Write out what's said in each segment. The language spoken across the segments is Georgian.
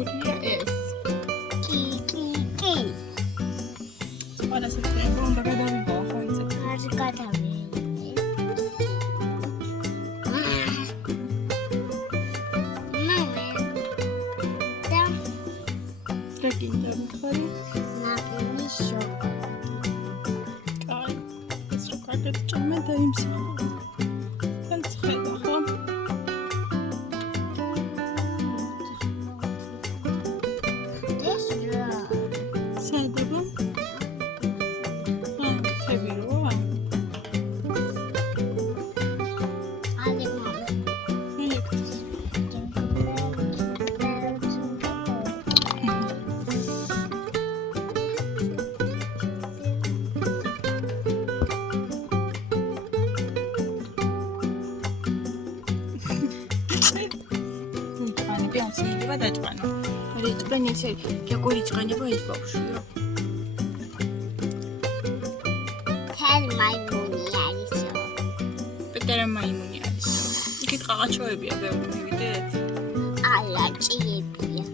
მოგებულია ეს. კი. Ყველასა треба უნდა გადავიდო ხო იცი? არ გადავიდე. რა გინდა მხარი? ნაპინი შოკოლადი. კაი. ეს რო კარგად ჭამე და იმსახურე. თან ხედა ხო? ეს რა? სადაბა? ხები როა? ალე მამა. მიიქცეს. Čiqaneba dačqana. Ričqani ise yakori čiqaneba is bavშვია. თელ მაიმუნი არისო. პეტერა მაიმუნი არის. იქით ყაყაჩოებია ბევრი მივიდეთ. ალა ჭიებია.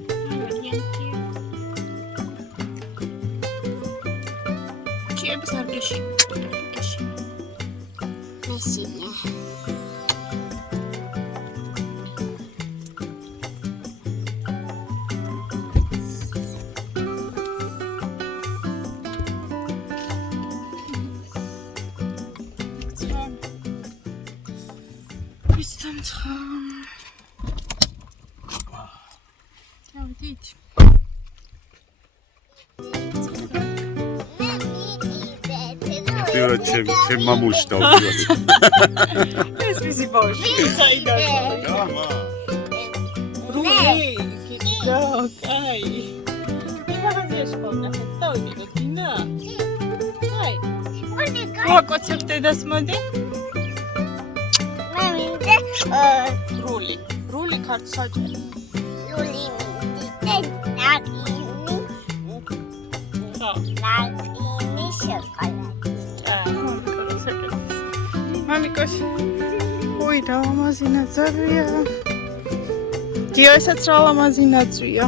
ჭიების არ გეში. მესია. დავიდით. Ты чем мамуш დავდივარ. ეს ვიზი ბავშვი. საიდან? გამა. რული. კიდო, კაი. იმაღაზიაში ხომ დავიდოთ, გინდა? კაი. ვაკოცებ დედას მოდი. მე მინდა რული. რული ქართ საჭირო. ლული მინდა ნაკინი. ხო. ნაკინი შოკოლადი. მამიკოш. ой, და ლამაზინა ძაღლია. გიო ესაც რა ლამაზინა ძვია.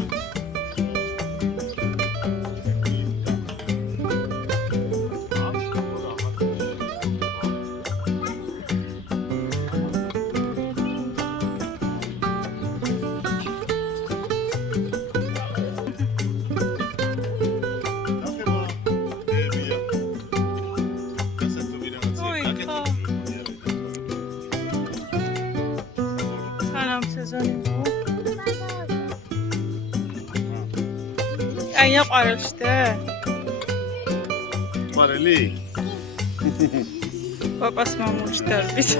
აი, აყარებს და? ყვარელი? პაპას მამულში დარბის.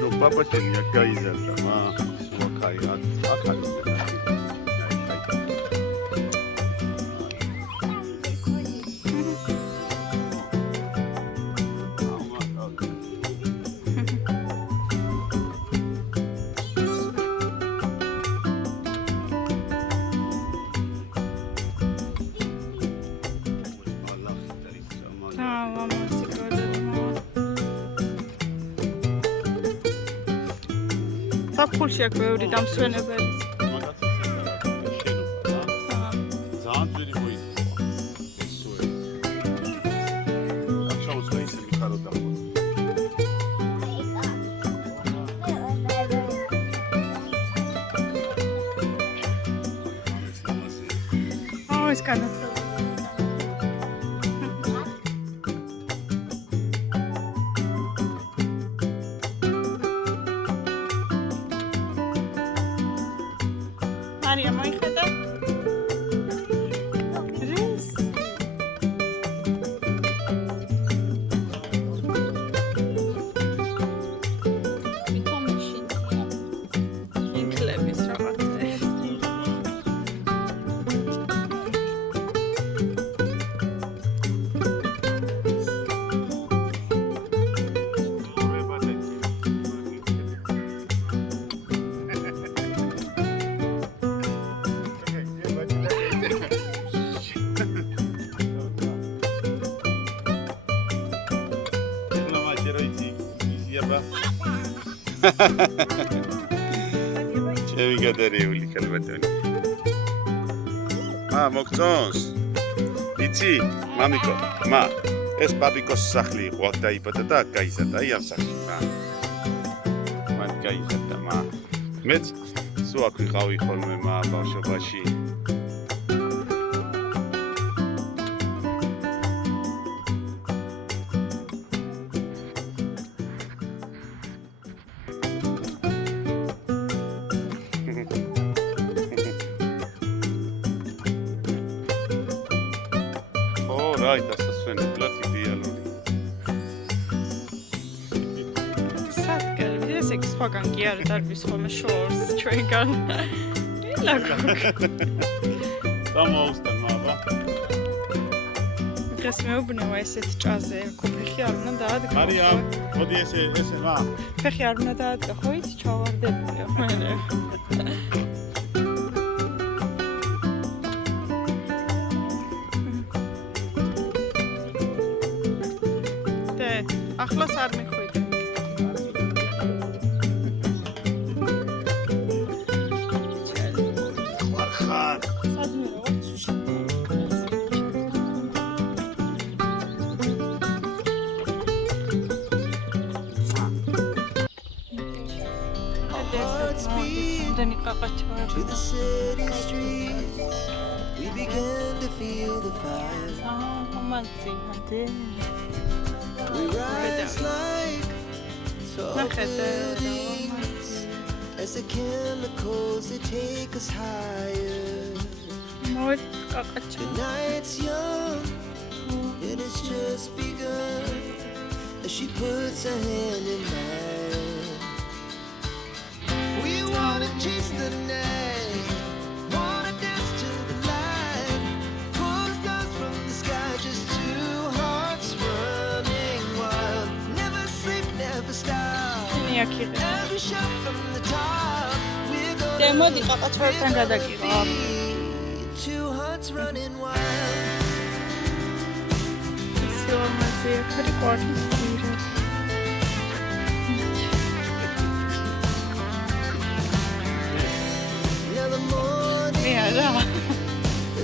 ნუ პაპა შეიძლება გაიზარდა, მა. ვაკაი, აქ არის. საფულში აქვს ბევრი დამსვენებელი. ძალიან ძვირი მოიწოვა. ესოე. აქ შევსვე ისე მიხარო და ეს განათლება. მარია მოიხედა? რეს? მითომეშინია. ინკლების რაღაცა. ევიგადერიული ხელბეთონი. მოგწონს? იცი, მამიკო, ეს პაპიკოს სახლი იყო, აქ დაიბადა და აქ გაიზარდა, აი ამ სახლში, მან გაიზარდა, მეც სულ აქ ვიყავი ხოლმე ბავშვობაში. რა დასასვენებლად იდეალური. სადგელი ეს ექს სხვაგან კი არ დარბის ხოლმე შორს ჩვენგან. ილაგო. დამოუსთან მაბა. დღეს მეუბნება ესეთ ჭაზე ფეხი არ უნდა დაადგა. მარიამ, მოდი ესე ფეხი არ უნდა დაადგა, ხო იცი ჩავარდებია მე. ახლოს არ მიხვიდე. ხარ. სადმე რა ვცუში. დენი ყაყაჩა. To the city streets, we began to feel the fire. ამანცი ჰანტე. We rise like tall buildings as the chemicals they take us higher. მოიც ყაყაჩა. The night's young and it's just begun as she puts her hand in mine. We wanna chase the night, wanna dance to the light, pull stars from the sky, just two hearts running wild. Never sleep, never stop. ნიაკირე. Every shot from the top, we're gonna დემოდი ყაყაჩვართან გადაგიყო. two hearts running wild. სიომაზე ხრი კვარტის პირე. Now the morning მე არა.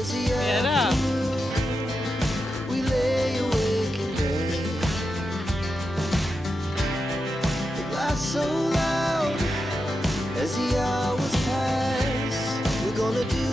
is the Era. afternoon. We lay awake in bed. The glass so loud as the hours pass. We're gonna do